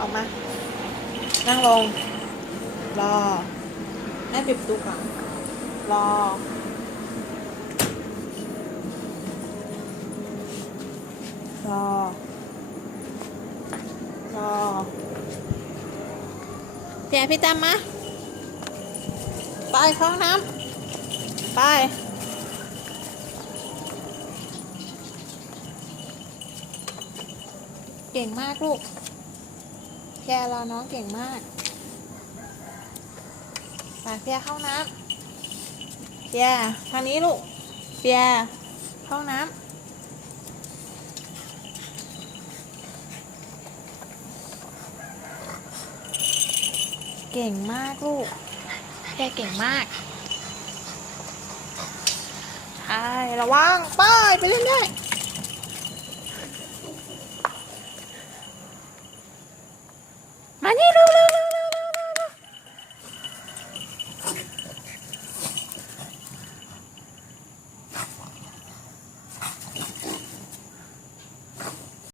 ออกมานั่งลงรอแม่ปิดประตูก่อนรอรอเดี๋ยวพี่จำมาไปเข้าห้องน้ำไปเก่งมากลูกแกรอน้องเก่งมากไปเปียเข้าน้ำเปียทางนี้ลูกเปียเข้าน้ำเก่งมากลูกแกเก่งมากใช่ระวังไปเล่นได้